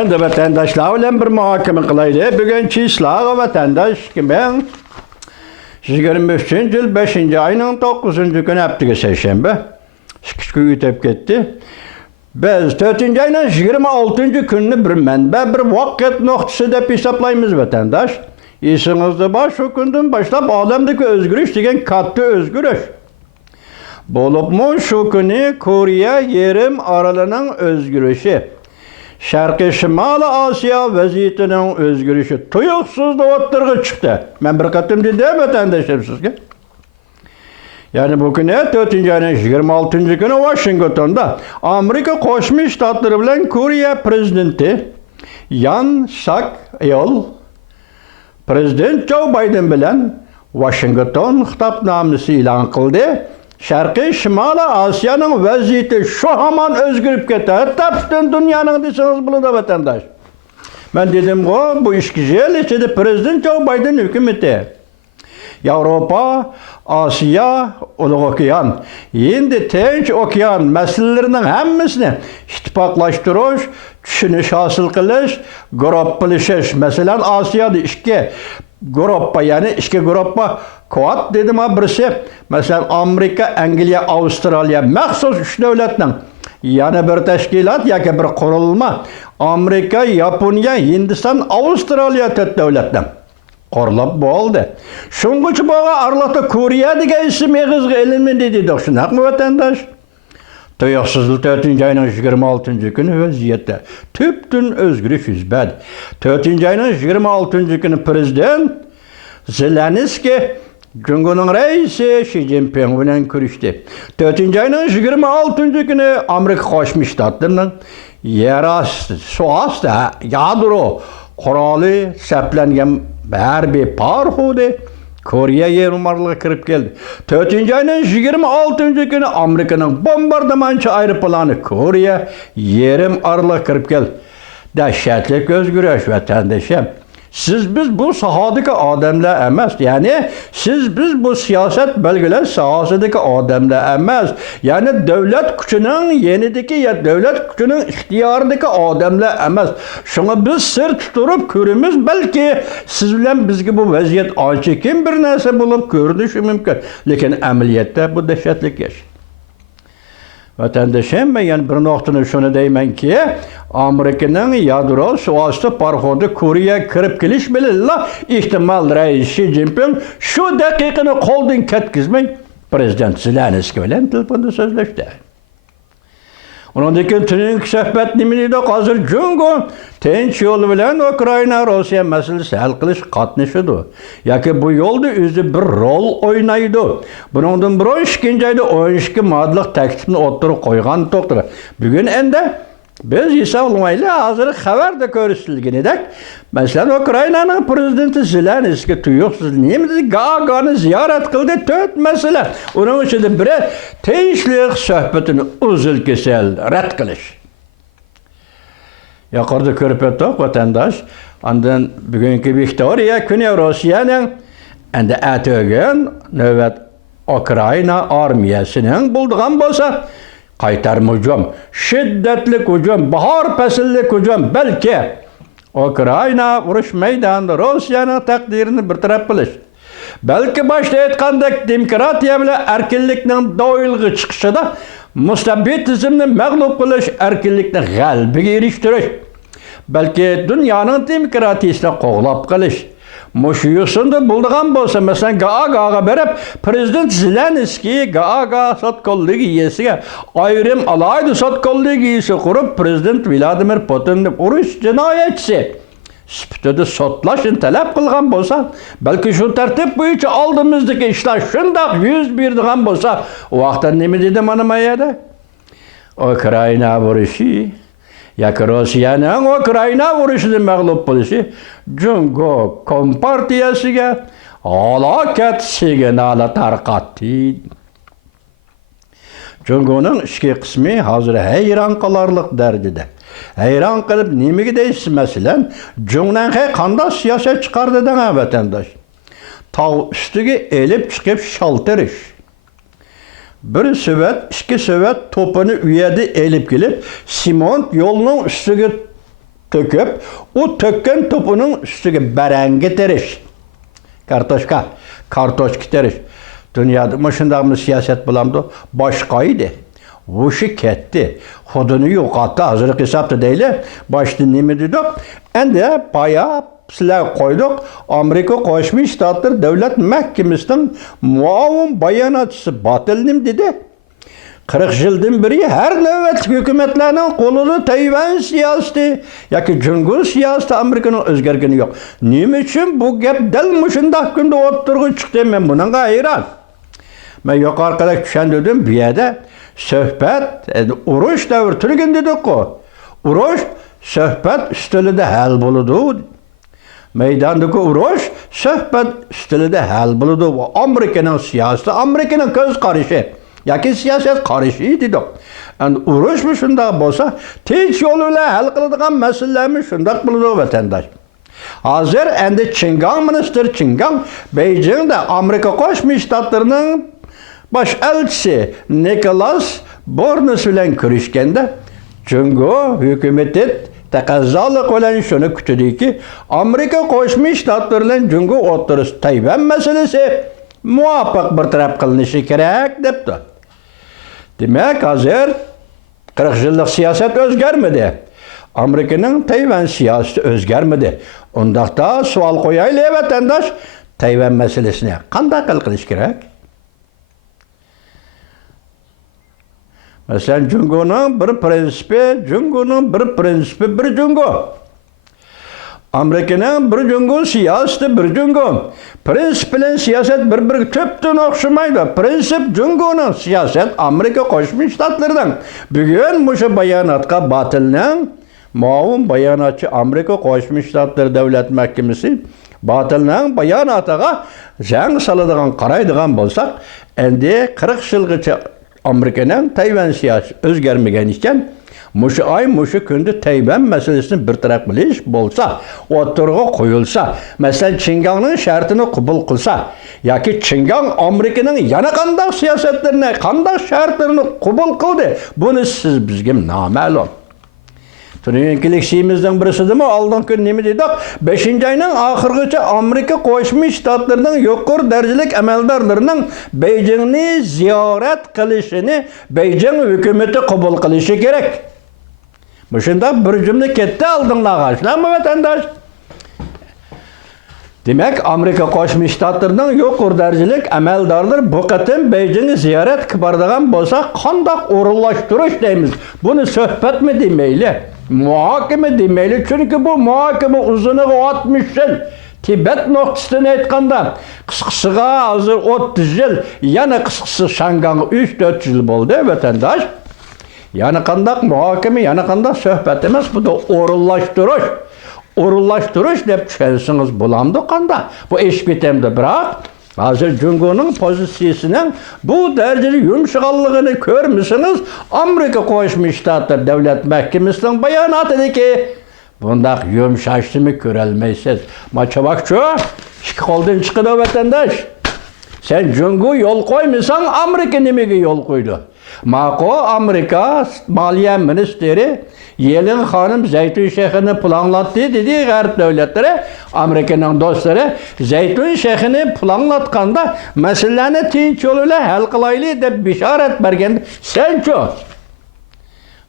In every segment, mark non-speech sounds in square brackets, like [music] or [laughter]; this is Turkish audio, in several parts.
Endi vatandaşlar bilan bir muhokama qilaylik. Bugungi ishlar vatandash kimen 23 yil 5 oyning 9 kuni haftaga seshanba. Ikki kun o'tib ketdi. Biz 4 oyning 26 kunni bir manba, bir vaqt nuqtasi deb hisoblaymiz vatandash. Esingizda bor shu kundan boshlab olamdagi o'zgarish degan katta o'zgarish. Bo'libmi shu kuni Koreya yerim oralining o'zgarishi. Sharqiy Shimoliy Osiyo vaziyatining o'zgarishi tuyuqsizda o'ttirg'i chiqdi. Men bir qatim dedim vatandoshlar sizga. Ya'ni bu kuni 4 oyning 26 kuni Washingtonda Amerika Qo'shma Shtatlari bilan Koreya prezidenti Yan Sak Yeol prezident Joe Biden bilan Washington xitobnomasi e'lon qildi. Sharqiy Shimoliy Osiyoning vaziyati shu hamon o'zgarib ketdi. Hatto butun dunyoning desangiz bo'ladi vatandosh. Men dedim-ku, bu yil ichida prezident Joe Biden hukumati Yevropa, Osiyo, Ulug' okean, endi Tinch okean masalalarining hammasini ittifoqlashtirish, tushunish hosil qilish, guruhlashish. Masalan, Osiyoda ikki guruhpa, ya'ni ikki guruhpa Quad dedim ha birisi, masalan Amerika, Angliya, Avstraliya maxsus uch davlatning yana bir tashkilot yoki bir qurilma Amerika, Yaponiya, Hindiston, Avstraliya to'rt davlatdan qorlab bo'ldi. Shungacha bo'lgan arloqda Koreya degan ism eg'izga ilinmadi dedik. Shunaqmi vatandosh? Tuyuqsizlik 4 oyning 26 kuni vaziyatda tubdan o'zgarish yuz berdi. 4 oyning 26 kuni prezident Zelenskiy Cumhurbaşkanı reisi Xi Jinping bilan ko'rishdi. 4 oyning 26 kuni Amerika Qo'shma Shtatlarining yer osti, suv osti yadro quroli saplangan harbiy parxodi Koreya yerimorligiga kirib keldi. 4 oyning 26 kuni Amerikaning bombardimonchi aeroplani Koreya yerim orligiga kirib keldi. Dahshatli o'zgarish vatandoshim. Siz biz bu sahadaki adamlar emas. Yani siz biz bu siyaset belgeler sahasideki adamlar emas. Yani devlet gücünün yenideki ya devlet gücünün ihtiyarındaki adamlar emas. Şuna biz sır tuturup körümüz belki siz bilen bizge bu vaziyet açıkin bir narsa bulup görünüşü mümkün. Lekin ameliyette bu dehşetlik yaş. Vətəndaşım, yəni bir nöqtəni şunu deyim ki, Amerikanın yadro sualtı parxodu Kuriya kirib keliş bilirlər. İhtimal rəis Xi Jinping şu dəqiqəni qoldan ketkizmək prezident sizləriniz ki, bilən telefonda sözləşdi. Onundakı tünük söhbət niminiydi hazır cüngü. Tenç yolu bilen Ukrayna Rusya meselesi hal qilish qatnashidir yoki bu yo'lda o'zi bir rol o'ynaydi buningdan burun ikkinchi oyda o'n ikki modliq taklifni o'ttirib qo'ygan to'xtira bugun endi Biz İsa olmayla hazır xəbər də görürsünüz edək. Məsələn, Ukraynanın prezidenti Zelenski tuyuqsuz neyimdir? Qağanı ziyarət qıldı, tört məsələ. Onun üçün də bir teyişlik söhbətini uzun kesəl, rədd qılış. Yuqorda ko'rib o'tdik vatandosh. Ondan bugungi Viktoriya kuni Rossiyaning endi atogan navbat Ukraina armiyasining bo'ldigan bo'lsa, qaytarma hujum, shiddatli hujum, bahor fasllik hujum balki Ukraina urush maydonida Rossiyaning taqdirini bartaraf qilish. Balki boshda aytgandek demokratiya bilan erkinlikning doilg'i chiqishida mustabidizmni mag'lub qilish, erkinlikni g'albiga erishtirish. Balki dunyoning demokratiyasini qo'g'lab qilish. Mush yusunda bulduğan bolsa. Mesela Gaaga berip Prezident Zelenskiy Gaaga sotkolligi yesiga ayrım alaydı sotkolligi yesi kurup Prezident Vladimir Putinni urush jinoyatchisi sifatida sotlashni talab qilgan bo'lsa. Balki shu tartib bo'yicha oldimizdagi ishlar shundoq yuz berdigan bo'lsa. U vaqtda nima dedi mana mayada ukraina urushi yoki rossiyaning ukraina urushida mag'lub bo'lishi jungo kompartiyasiga halokat signali tarqatdi. Jungoning ichki qismi hozir hayron qolarliq darajada hayron qilib nimaga deysiz masalan jungnanhay qanday siyosat chiqardi degan vatandosh tog' ustiga elib chiqib shaltirish bir sövet, ikki sövet topunu uyada elib kelib, Simon yo'lning ustiga töküp, o tökken topunun üstüge beren getiriş. Kartoşka, kartoş getiriş. Dünyada mı siyaset bulamdı? Başkaydı. Vuşu ketti. Hodunu yokattı. Hazırlık hesapta değil. Başta nemi dedik? Ende bayağı sizler koyduk. Amerika Koşmuş Ştatlar Devlet Mahkemesi'nin muavin bayanatçısı Batılnim dedi. 40 yıldan beri her nöbet hükümetlerinin kolunu Tayvan siyaseti yoki Cungur siyaseti Amerika'nın özgergini yok. Nima için bu gap dal mushundaq kunda o'ttirg'i chiqdi men bunga hayron. Men yuqorqida tushundim bu yerda suhbat e, urush davri turgin dedik-ku. Urush suhbat ustilida hal bo'ladi. Meydandagi urush suhbat ustilida hal bo'ladi va Amerikaning siyosati, Amerikaning ko'z qarashi yoki siyosat qarashi dedik. Endi urushmi shundoq bo'lsa, tinch yo'l bilan hal qiladigan masalalarmi shundoq bo'ladi vatandosh. Hozir endi Çingan minister Çingan Beijing'de Amerika Qo'shma Shtatlarining bosh elchisi Nikolas Bornes bilan ko'rishganda Jungo hukumati taqozolik bilan shuni kutdiki, Amerika Qo'shma Shtatlari bilan Jungo o'rtasida Tayvan masalasi muvaffaq bir taraf qilinishi kerak debdi. Demak, hozir 40 yillik siyosat o'zgarmadi. Amerika'nın Tayvan siyaseti özgermedi. Ondaqda sual qo'yaylik vatandaş Tayvan meselesine qanday hal qilish Mesela Jungo'nun bir prensipi, Jungo'nun bir prensipi bir Jungo. Amerika'nın bir Jungo siyaseti bir Jungo. Prensip bilen siyaset bir-biriga tüptün o'xshamaydi. Prensip Jungo'nun siyaset Amerika Qo'shma Shtatlaridan. Bugun mushu bayonotga Batilning muavin bayonotchi Amerika Qo'shma Shtatlari Davlat Mahkamasi Batilning bayonotiga jang soladigan qaraydigan bo'lsak, endi 40 yilgacha Amerikaning Tayvan siyosati o'zgarmagan ekan, Muşu ay muşu gündü Tayvan meselesini bir taraf biliş bolsa, oturğa koyulsa, mesela Çingan'ın şartını kubul kılsa, ya ki Çingan Amerika'nın yana kandak siyasetlerine, kandak şartlarını kubul kıldı. Bunu siz bizgim namalum. Türkiye'lik şeyimizden birisi değil mi? Aldığın nemi dedik? Beşinci ayının ahırgıça Amerika Qo'shma Shtatlarining yuqori darajalik amaldorlarining Beijingni ziyorat qilishini Beijing hukumati qabul qilishi kerak. Bu shunda bir jumla ketdi oldinglarga. Shularmi vatandosh? Demek Amerika Qo'shma Shtatlarining yuqori darajalik amaldorlar bu qatim Beijingni ziyorat qilib boradigan bo'lsa, qanday o'rinlashtirish deymiz? Buni suhbatmi demayli? Muhokama demayli? Chunki bu muhokama uzunluğu 60 yil. Tibet noktasını aytganda qisqasiga hozir 30 yil, yana qisqasi Shangang 3-4 yil bo'ldi vatandosh. Yana qandaq muhokama, yana qandaq suhbat emas, bu da o'rinlashtirish. O'rinlashtirish deb tushunsangiz bo'lamdi qanda? Bu ish bitemdi, biroq hozir Jungo'ning pozitsiyasining bu darajada yumshoqligini ko'rmisiniz? Amerika Qo'shma Shtatlar Davlat Mahkamasining bayonotidagi bundaq yumshashtimi ko'rolmaysiz. Machavakchu, ikki qo'ldan chiqadi vatandosh. Sen Jungo yo'l qo'ymasan, Amerika nimaga yo'l qo'ydi? Mako Amerika Maliye Ministeri Yelin xanım Zeytun Şeyhini planlatdı dedi qərb dövlətləri, Amerikanın dostları Zeytun Şeyhini planlatqanda məsələni tinç yolu ilə həll qılaylı deyə bişarət bərgəndə sən çox.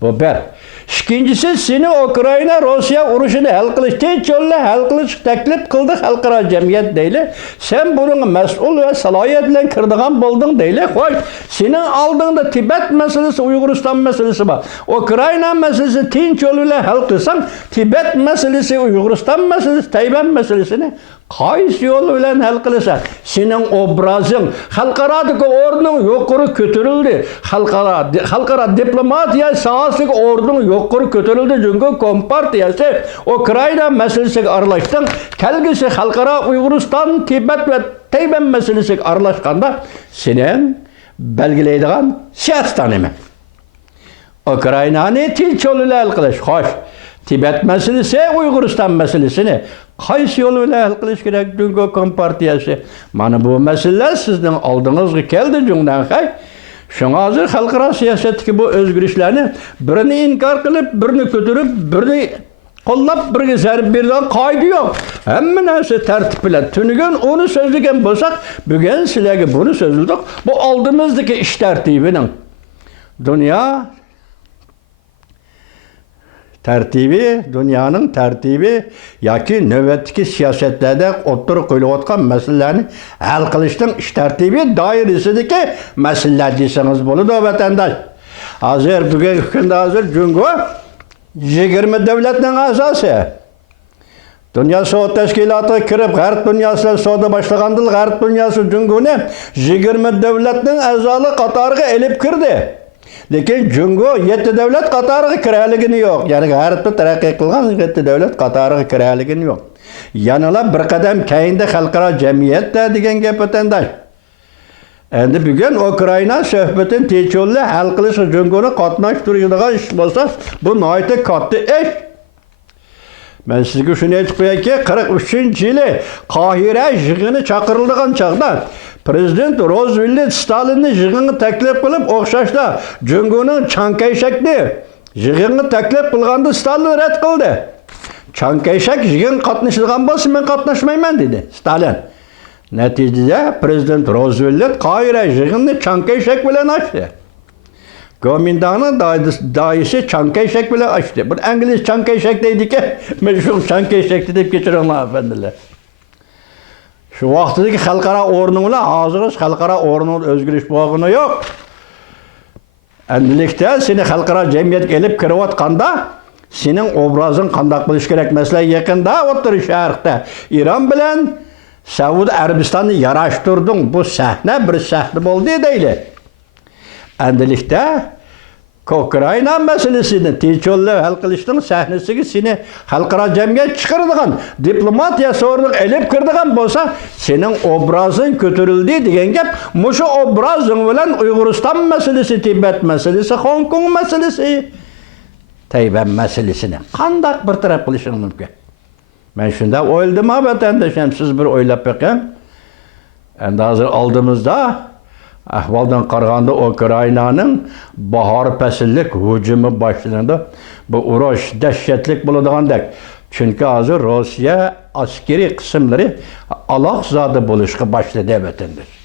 Bu bir. İkincisi seni Ukrayna Rusya uruşunu hal kılış, tinç yolla hal kılış teklif kıldık halkara cemiyet değil. Sen bunun mesul ve salahiyetle kırdıgan buldun değil. Hoş. Senin aldığında Tibet meselesi, Uygurustan meselesi var. Ukrayna meselesi tinç yoluyla hal kılsan, Tibet meselesi, Uygurustan meselesi, Tayvan meselesini qaysi yo'l bilan hal qilasan sening obrazing xalqarodagi o'rning yuqori ko'tarildi xalqaro xalqaro diplomatiya sohasiga o'rning yuqori ko'tarildi jungo kompartiyasi ukraina masalasiga aralashding kelgusi xalqaro uyg'uriston tibat va tayvan masalasiga aralashganda sening belgilaydigan siyosatdan nima ukrainani tinch yo'l bilan hal qilish xo'sh Tibet meselesi, Uyg'uriston meselesini qaysi yo'l bilan hal qilish kerak Jungo kompartiyasi? Mana bu masalalar sizning oldingizga keldi Jungdan Xay. Shunga hozir xalqaro siyosatdagi bu o'zgarishlarni birini inkor qilib, birini ko'tarib, birini qo'llab birga zarb beradigan qoida yo'q hamma narsa tartib bilan tunigan uni so'zlagan bo'lsak bugun sizlarga buni so'zladik bu oldimizdagi ish tartibining dunyo tərtibi, dünyanın tərtibi, ya ki növbətdəki siyasətlərdə oturub qoyuluyotqan məsələlərini həll qilishning ish tərtibi dairəsidəki məsələlər desəniz bo'ladi vətəndaş. Hazır bugün kunda hazır cüngü 20 dövlətin əsası. Dünya Sovet Təşkilatı kirib Qərb dünyası ilə savdo başlagandil Qərb dünyası cüngüni 20 dövlətin əzalı qatarına elib kirdi. Lekin Jungo 7 davlat qatoriga kiraligini yo'q. Ya'ni G'arbda taraqqiy qilgan 7 davlat qatoriga kiraligini yo'q. Yanala bir qadam keyinda xalqaro jamiyatda degan gap vatandosh. Endi bugun Ukraina suhbatini techolli hal qilish Jungoni qatnashtiradigan ish bu noyta katta ish. Ben sizga shuni aytib qo'yayki, 43-yili Qohira yig'ini chaqirilgan chaqda prezident Roosevelt Stalinni yig'inga taklif qilib, o'xshashda Jungoning chankayshakni yig'inga taklif qilganda Stalin rad qildi. Chankayshak yig'in qatnashadigan bo'lsa, men qatnashmayman dedi Stalin. Natijada prezident Roosevelt Qohira yig'inni chankayshak bilan ochdi. Gomindanın dayısı çankayşek bile açtı. Bu İngiliz çankayşek deydi ki, [laughs] meşhur çankayşek deyip geçirenler efendiler. Şu vaxtdaki xalqara ornunla hazırız, xalqara ornun özgürlük bağını yok. Endilikte seni xalqara cemiyet gelip kırıvatqanda, senin obrazın qandaq bilish kerak mesela yakında otur şarkta. İran bilen Saudi Arabistan'ı yaraştırdın. Bu sahne bir sahne oldu deyli. Endilikte Ukrayna meselesini techolla hal qilishning sahnasiga seni xalqaro jamiyat chiqaradigan diplomatiya so'rliq elib kirdigan bo'lsa sening obrazing ko'tarildi degan gap mushu obrazing bilan uyg'uriston masalasi tibat masalasi hong kong masalasi tayvan masalasini qandaq bir taraf qilishing mumkin man shunda o'yladim vatandoshim siz bir o'ylab boqing endi hozir oldimizda Əhvaldan qarğanda Ukraynanın bahar pəsillik hücumu başlandı. Bu uruş dəhşətlik buludğandak. Çünki hazır Rusiya askeri qismləri alaq zadı buluşqa başladı vətəndir.